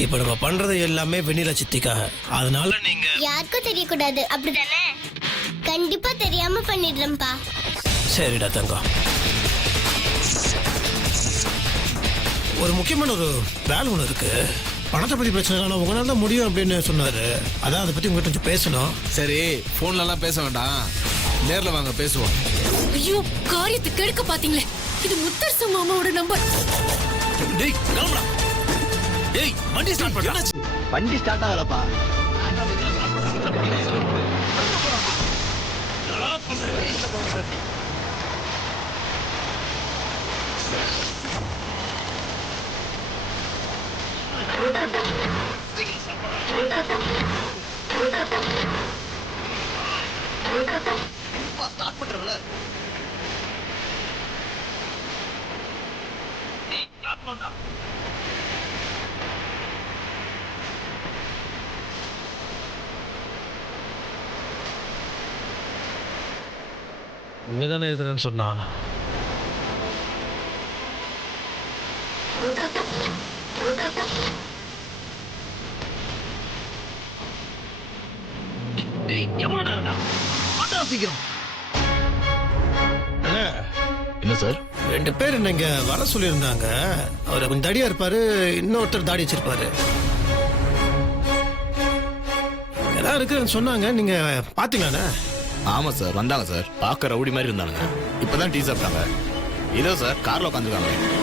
இப்போ நம்ம பண்றது எல்லாமே வெண்ணிலா சித்திக்காக. அதனால நீங்க யாருக்கும் தெரியக்கூடாது, அப்படிதானே? கண்டிப்பா தெரியாம பண்ணிடுறேன்ப்பா. சரிடா தங்கம். ஒரு முக்கியமான ஒரு வேலை ஒன்று இருக்கு. பணத்தை பற்றி பிரச்சனை இல்லை, ஆனால் உங்களால் தான் முடியும் அப்படின்னு சொன்னார். அதான் அதை பற்றி உங்கள்கிட்ட கொஞ்சம் பேசணும். சரி, ஃபோன்லலாம் பேச வேண்டாம், நேரில் வாங்க பேசுவோம். ஐயோ, காரியத்தை கெடுக்க பாத்தீங்களே. இது முத்தரசு மாமாவோட நம்பர். டேய் கிளம்புடா. டேய் வண்டி ஸ்டார்ட் பண்ணு. வண்டி ஸ்டார்ட் ஆகலப்பா. ஸ்டார்ட் பண்றல. இங்கே தானே இருக்குதுன்னு சொன்னான். என்ன சார்? 2 பேர் என்னங்க வர சொல்லியிருந்தாங்க. அவர் கொஞ்சம் தடியா இருப்பாரு, இன்னொருத்தர் தாடி வச்சிருப்பாரு. எல்லாம் இருக்குன்னு சொன்னாங்க. நீங்க பாத்தீங்களாண்ணே? ஆமா சார், வந்தாங்க சார். பார்க்க ரவுடி மாதிரி இருந்தானுங்க. இப்பதான் டீ சாப்பிட்டாங்க. இதோ சார் கார்ல உட்காந்துருக்காங்க.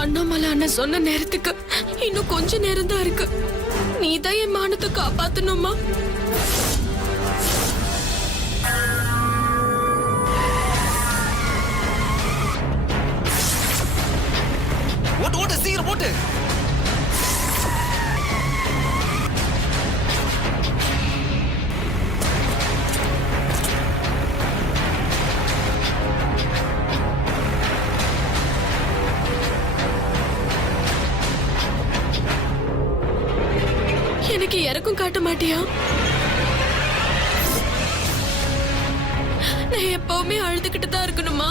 அண்ணாமலை அண்ணன் சொன்ன நேரத்துக்கு இன்னும் கொஞ்ச நேரம் தான் இருக்கு. நீதான் என் மானத்தை காப்பாத்தணுமா? ஓட்டு ஓட்டு, சீக்கிரம் ஓட்டு. எனக்கு இறக்கும் காட்ட மாட்டியா? நான் எப்பவுமே அழுதுகிட்டு தான் இருக்கணுமா?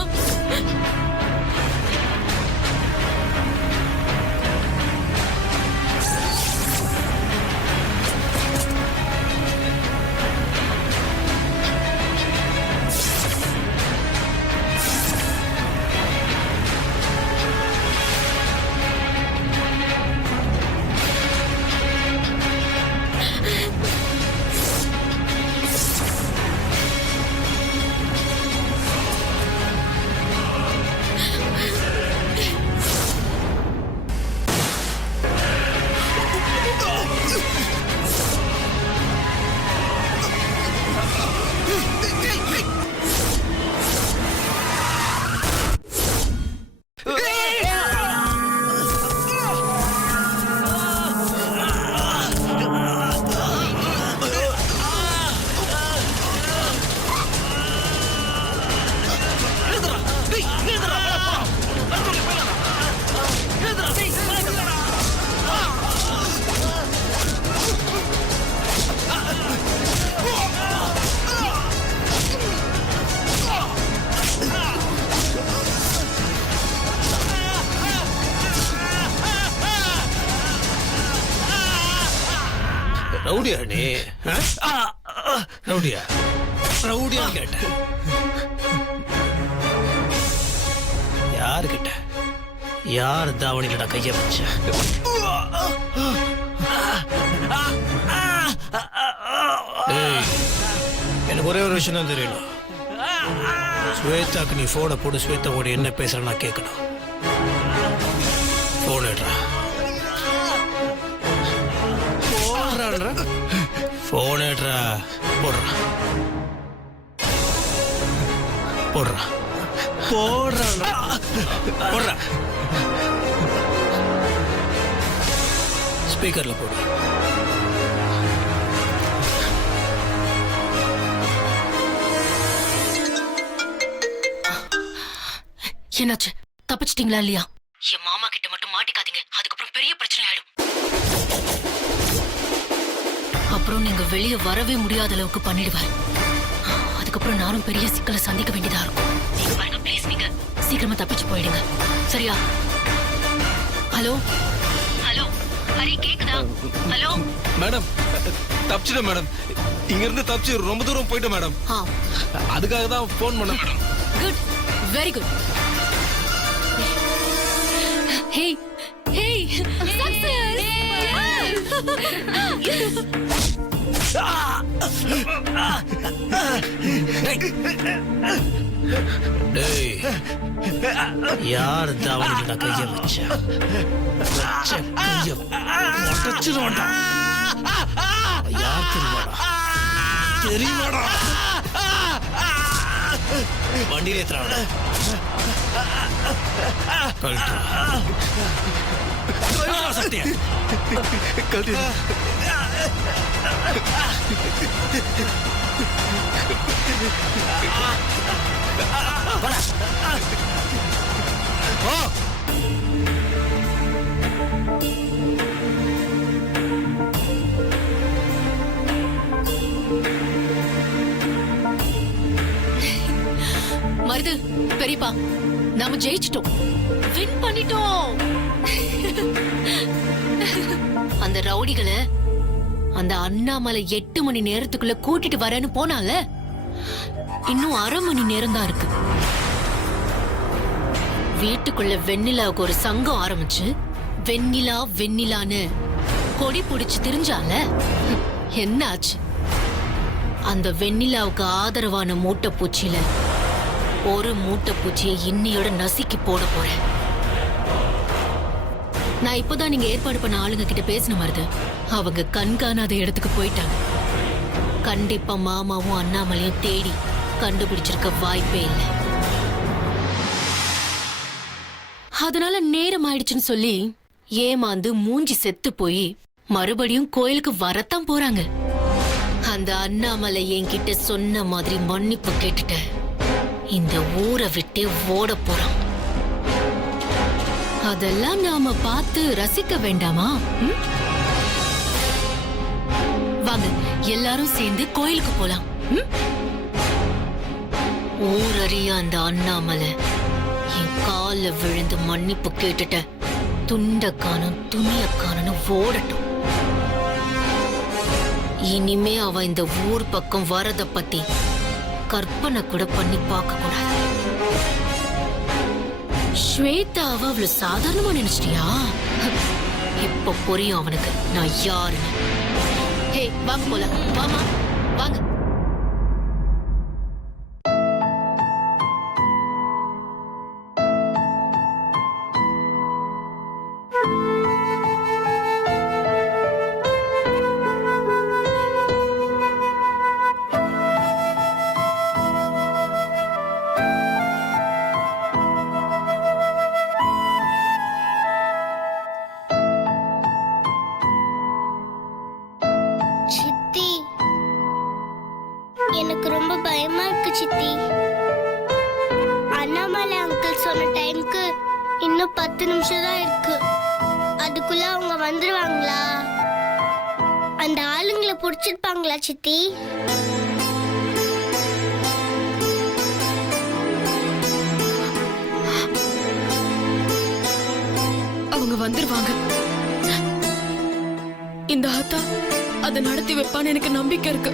ரவுடியா நீ ரவுடியா ரவுடியா கேட்ட யாரு கிட்ட யார் தாவணிக்கிட்ட கைய வச்ச எனக்கு ஒரே ஒரு விஷயம் தான் தெரியணும் ஸ்வேதாக்கு நீ போனை போட்டு ஸ்வேதாவோட என்ன பேசுற நான் கேட்கணும் போன் எடுறா போன் எடுறா போடுறா போடுறா போடுறா போடுறா ஸ்பீக்கர்ல போடு என்னாச்சு தப்பிச்சிட்டீங்களா இல்லையா? என் மாமா கிட்ட மட்டும் மாட்டிக்காதீங்க, அதுக்கப்புறம் பெரிய பிரச்சனை ஆயிடும். அப்புறம் நீங்க வெளியே வரவே முடியாத அளவுக்கு பண்ணிடுவார். அதுக்கப்புறம் நானும் பெரிய சிக்கலை சந்திக்க வேண்டியதா இருக்கும். நீங்க பாருங்க ப்ளீஸ், நீங்க சீக்கிரமா தப்பிச்சு போயிடுங்க, சரியா? ஹலோ ஹலோ ஹரி, கேக்குதா? ஹலோ மேடம், தப்பிச்சிட்டேன் மேடம். இங்க இருந்து தப்பிச்சு ரொம்ப தூரம் போயிட்டேன் மேடம். அதுக்காக தான் போன் பண்ண madam. Good, very good. Hey hey, success! டேய், யார் தாவணிக்கிட்ட கைய வச்ச கைய உடச்சிருவாடா. யார் தெரியுமாடா? வண்டியில ஏத்துறாடா. கழட்டு சத்திய கழட்டி மருது பெரியப்பா, நாம ஜெயிச்சிட்டோம், வின் பண்ணிட்டோம். அந்த ரவுடிகளை அந்த அண்ணாமலை 8 மணி நேரத்துக்குள்ள கூட்டிட்டு வரேன்னு போனால, இன்னும் அரை மணி நேரம் தான் இருக்கு. வீட்டுக்குள்ள வெண்ணிலாவுக்கு ஒரு சங்கம் ஆரம்பிச்சு வெண்ணிலா வெண்ணிலான்னு கொடி பிடிச்சு திரிஞ்சால, என்ன ஆச்சு? அந்த வெண்ணிலாவுக்கு ஆதரவான மூட்டைப்பூச்சியில ஒரு மூட்டைப்பூச்சியை இன்னையோட நசுக்கி போட போறேன். நான் இப்பதான் நீங்க ஏற்பாடு பண்ண ஆளுங்க கிட்ட பேசின மாதிரி அவங்க கண்காணாத இடத்துக்கு போயிட்டாங்க. கண்டிப்பா மாமாவும் அண்ணாமலையும் தேடி கண்டுபிடிச்சிருக்க வாய்ப்பே இல்லை. அதனால நேரம் ஆயிடுச்சுன்னு சொல்லி ஏமாந்து மூஞ்சி செத்து போய் மறுபடியும் கோயிலுக்கு வரத்தான் போறாங்க. அந்த அண்ணாமலை என்கிட்ட சொன்ன மாதிரி மன்னிப்பு கேட்டுட்ட இந்த ஊரை விட்டு ஓட போறான். அதெல்லாம் நாம பார்த்து ரசிக்க வேண்டாமா? வாங்க எல்லாரும் சேர்ந்து கோயிலுக்கு போலாம். ஊரறிய அந்த அண்ணாமலை என் கால விழுந்து மன்னிப்பு கேட்டுட்ட துண்டக்கானும் துணியக்கானும் ஓடட்டும். இனிமே அவ இந்த ஊர் பக்கம் வரத பத்தி கற்பனை கூட பண்ணி பார்க்க கூடாது. ஸ்வேதாவ அவ்வளவு சாதாரணமா நினைச்சிட்டியா? இப்ப புரியும் அவனுக்கு நான் யாருன்னு. ஹே வாங்க போலாம், வாமா வாங்க. சித்தி, எனக்கு ரொம்ப பயமா இருக்கு சித்தி. அண்ணாமலை அங்கிள் சொன்ன டைம்க்கு இன்னும் 10 நிமிஷம் தான் இருக்கு. அதுக்குள்ள அவங்க வந்துருவாங்களா? அந்த ஆளுங்களை புடிச்சிருப்பாங்களா சித்தி? அவங்க வந்துருவாங்க. இந்த ஆத்தா அதை நடத்தி வைப்பான்னு எனக்கு நம்பிக்கை இருக்கு.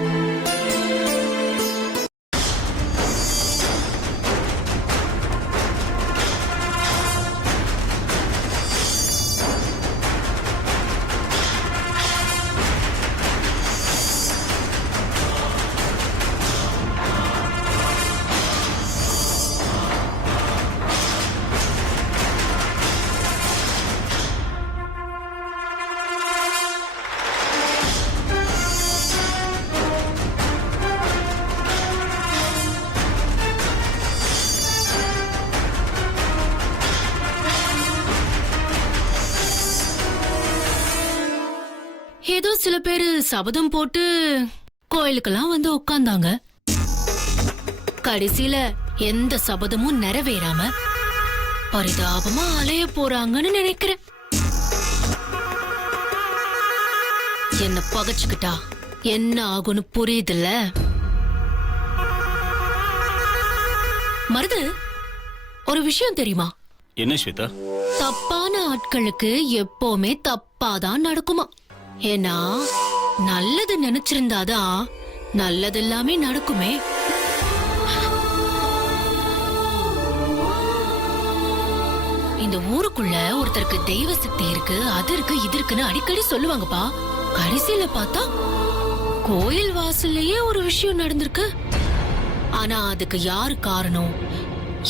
ஏதோ சில பேரு சபதம் போட்டு கோயிலுக்கெல்லாம் வந்து உட்கார்ந்தாங்க. கடைசியில எந்த சபதமும் நிறைவேறாம பரிதாபமா அலைய போறாங்கன்னு நினைக்கிறேன். என்ன பகைச்சுக்கிட்டா என்ன ஆகும்னு புரியுதுல்ல? மருது, ஒரு விஷயம் தெரியுமா? என்ன ஸ்வேதா? தப்பான ஆட்களுக்கு எப்பவுமே தப்பாதான் நடக்குமா. ஏன்னா நல்லது நினைச்சிருந்தாதான் நல்லது எல்லாமே நடக்குமே. இந்த ஊருக்குள்ள ஒருத்தருக்கு தெய்வ சக்தி இருக்கு, அது இருக்கு, இது இருக்குன்னு அடிக்கடி சொல்லுவாங்கப்பா. கடைசியில பார்த்தா கோயில் வாசல்லையே ஒரு விஷயம் நடந்திருக்கு. ஆனா அதுக்கு யாரு காரணம்,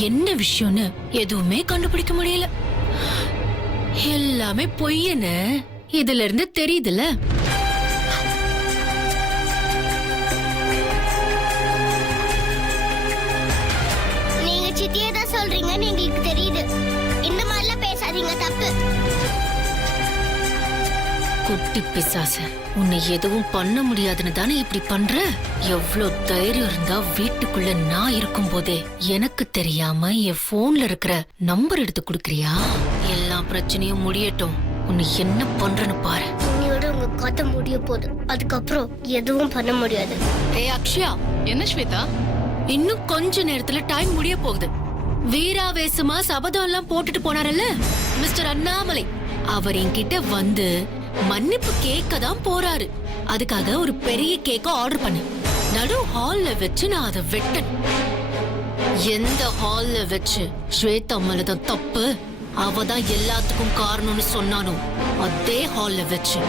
என்ன விஷயம்னு எதுவுமே கண்டுபிடிக்க முடியல. எல்லாமே பொய்யன்னு இதுல இருந்து தெரியுதுல. நீங்க சித்தியே தான் சொல்றீங்கன்னு எங்களுக்கு தெரியுது. இந்த மாதிரிலாம் பேசாதீங்க, தப்பு. குட்டி பிசாசு, உன்னை எதுவும் பண்ண முடியாதுன்னு தானே இப்படி பண்ற? எவ்ளோ தைரியம் இருந்தா வீட்டுக்குள்ள நான் இருக்கும் போதே எனக்கு தெரியாம என் போன்ல இருக்கிற நம்பர் எடுத்து குடுக்கறியா? எல்லா பிரச்சனையும் முடியட்டும், உன்னை என்ன பண்றன்னு பாரு. இன்னையோட உங்க கதை முடிய போகுது, அதுக்கப்புறம் எதுவும் பண்ண முடியாது. ஏய் அக்ஷயா, என்ன ஸ்வேதா? இன்னும் கொஞ்ச நேரத்துல டைம் முடிய போகுது. வீராவேசமா சபதம் எல்லாம் போட்டுட்டு போனாரல்ல மிஸ்டர் அண்ணாமலை, அவர் என்கிட்ட வந்து மன்னிப்பு கேட்க தான் போறாரு. அதுக்காக ஒரு பெரிய கேக்க ஆர்டர் பண்ணு. நடு ஹால்ல வச்சு நான் அதை வெட்டணும். எந்த ஹால்ல வச்சு ஸ்வேதா மேலதான் தப்பு, அவதான் எல்லாத்துக்கும் காரணம்னு சொன்னானோ அதே ஹால்ல வச்சு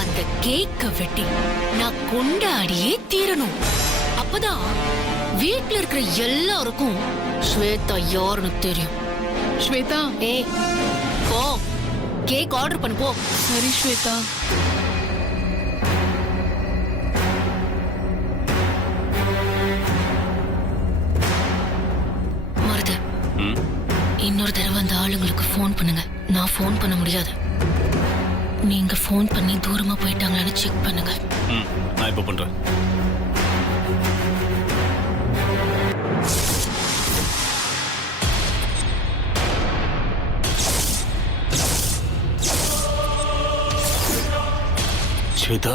அந்த கேக்க வெட்டி நான் கொண்டாடியே தீரணும். அப்பதான் வீட்ல இருக்கிற எல்லாருக்கும் ஸ்வேதா யாருன்னு தெரியும். ஸ்வேதா, ஏய் போ, கேக் ஆர்டர் பண்ணு போ. சரி ஸ்வேதா. மருது, இன்னொரு தடவை அந்த ஆளுங்களுக்கு ஃபோன் பண்ணுங்க. நான் ஃபோன் பண்ண முடியாது. நீங்க ஃபோன் பண்ணி தூரமா போயிட்டாங்களான்னு செக் பண்ணுங்க. நான் இப்ப பண்றேன். ஸ்வேதா,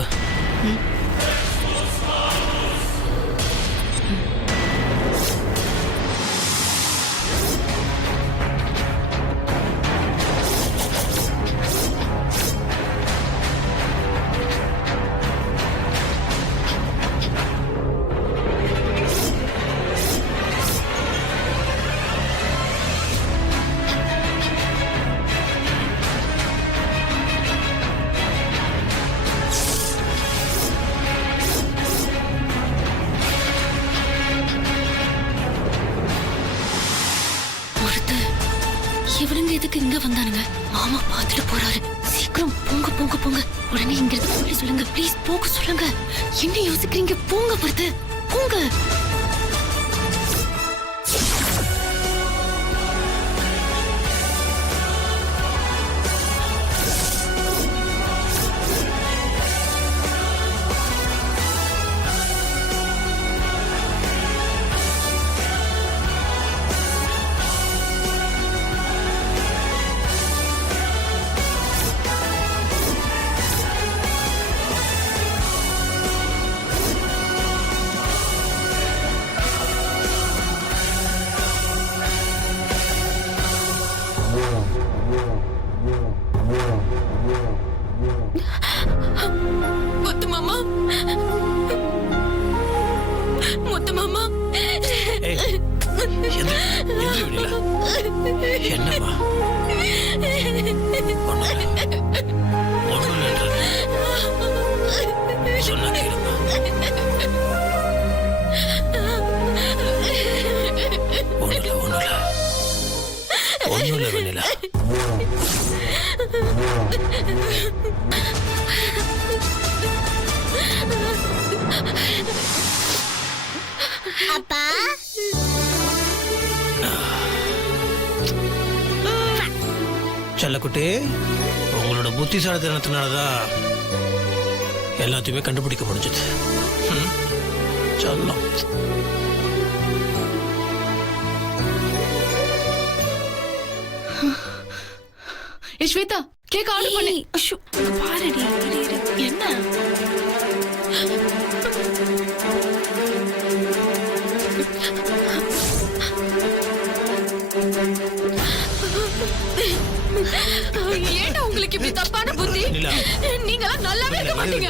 இவனுங்க எதுக்கு இங்க வந்தானுங்க? மாமா பாத்துட்டு போறாரு. சீக்கிரம் போங்க போங்க போங்க. உடனே இங்க இருந்து சொல்லி சொல்லுங்க. ப்ளீஸ் போக சொல்லுங்க. என்ன யோசிக்கிறீங்க? போங்க வருது, போங்க. முத்துமா, மாமா முத்து மாமா ஏய், எந்திரி வெண்ணிலா. என்னம்மா ஒண்ணும் சொன்னா கேளுமா. ஒண்ணும் இல்ல வெண்ணிலா. அப்பா செல்லக்குட்டி, உங்களோட புத்திசாலித்தனத்தினாலதான் எல்லாத்தையுமே கண்டுபிடிக்க முடிஞ்சது. செல்லம். ஸ்வேதா கேக் ஆர்டர் பண்ணி பாருடி என்ன ஏன்டா உங்களுக்கு இப்படி தப்பான புத்தி? நிலா. நீங்களாம் நல்லாவே இருக்க மாட்டீங்க.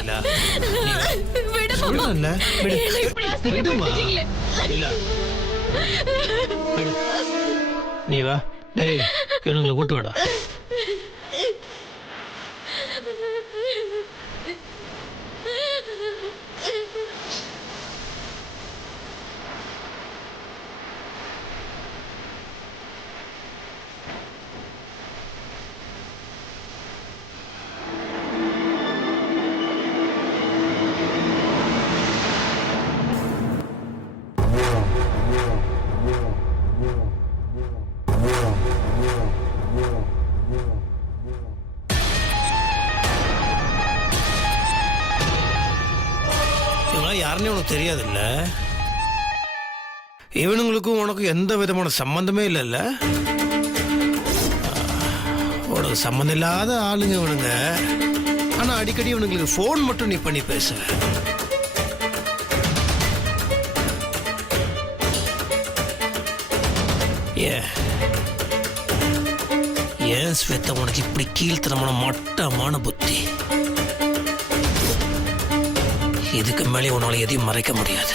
விடு மாமா. சொல்லல, விடு. என்னை இப்படி விடுமா. அசிங்கப்படுத்திட்டீங்களே. நிலா. விடு. நீ வா. டேய், இவனுங்களை கூட்டு வாடா. இவங்களாம் யாருன்னே உனக்கு தெரியாதுல்ல? இவனுங்களுக்கும் உனக்கும் எந்த விதமான சம்பந்தமே இல்லைல்ல? உனக்கு சம்பந்தம் இல்லாத ஆளுங்க இவனுங்க. ஆனா அடிக்கடி இவனுங்களுக்கு ஃபோன் மட்டும் நீ பண்ணி பேசுற. ஏன் ஸ்வேதா உனக்கு இப்படி கீழ்த்தனமான மட்டமான புத்தி? இதுக்கு மேலே உன்னால எதையும் மறைக்க முடியாது.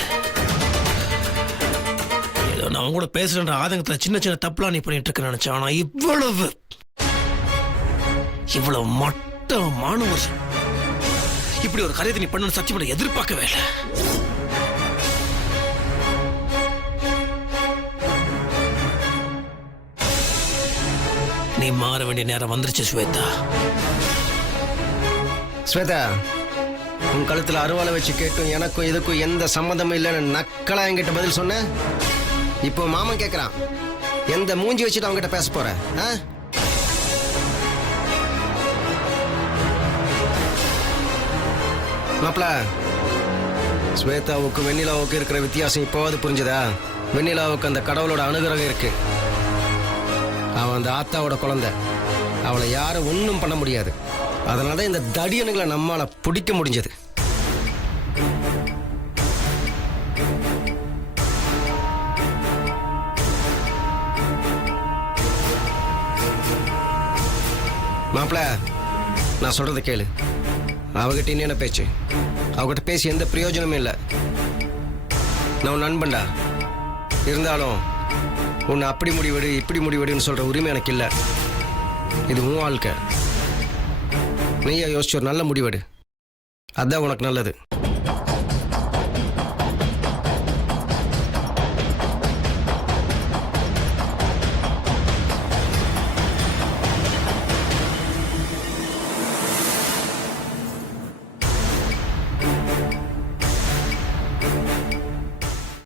ஏதோ நான் கூட பேசுறேன்ற ஆதங்கத்துல சின்ன சின்ன தப்புலாம் நீ பண்ணிட்டு இருக்க நினைச்சேன். ஆனா இவ்வளவு மட்டமான ஒரு இப்படி ஒரு காரியத்தை நீ பண்ணு சத்தியம் பண்ண எதிர்பார்க்கவே இல்லை. நீ மாற வேண்டிய நேரம் வந்துருச்சு ஸ்வேதா. ஸ்வேதா, உன் கழுத்துல அருவாளை வச்சு கேட்டும் எனக்கும் இதுக்கும் எந்த சம்மந்தமும் இல்லைன்னு நக்கலா என்கிட்ட பதில் சொன்ன. இப்போ மாமன் கேட்கறான், எந்த மூஞ்சி வச்சுட்டு அவங்ககிட்ட பேச போற? மாப்ள, ஸ்வேதாவுக்கு வெண்ணிலாவுக்கு இருக்கிற வித்தியாசம் இப்போவாது புரிஞ்சுதா? வெண்ணிலாவுக்கு அந்த கடவுளோட அனுகிரகம் இருக்கு. அவன் அந்த ஆத்தாவோட குழந்தை. அவளை யாரும் ஒன்றும் பண்ண முடியாது. அதனால இந்த தடியனுங்களை நம்மால பிடிக்க முடிஞ்சது. மாப்பிள, நான் சொல்றதை கேளு. அவகிட்ட என்ன பேச்சு? அவகிட்ட பேசி எந்த பிரயோஜனமும் இல்லை. நான் உன் நண்பன்டா. இருந்தாலும் உன்னை அப்படி முடிவெடு இப்படி முடிவெடுன்னு சொல்ற உரிமை எனக்கு இல்லை. இது உன் வாழ்க்கை. நீயா யோசிச்சு ஒரு நல்ல முடிவெடு. அதான் உனக்கு நல்லது.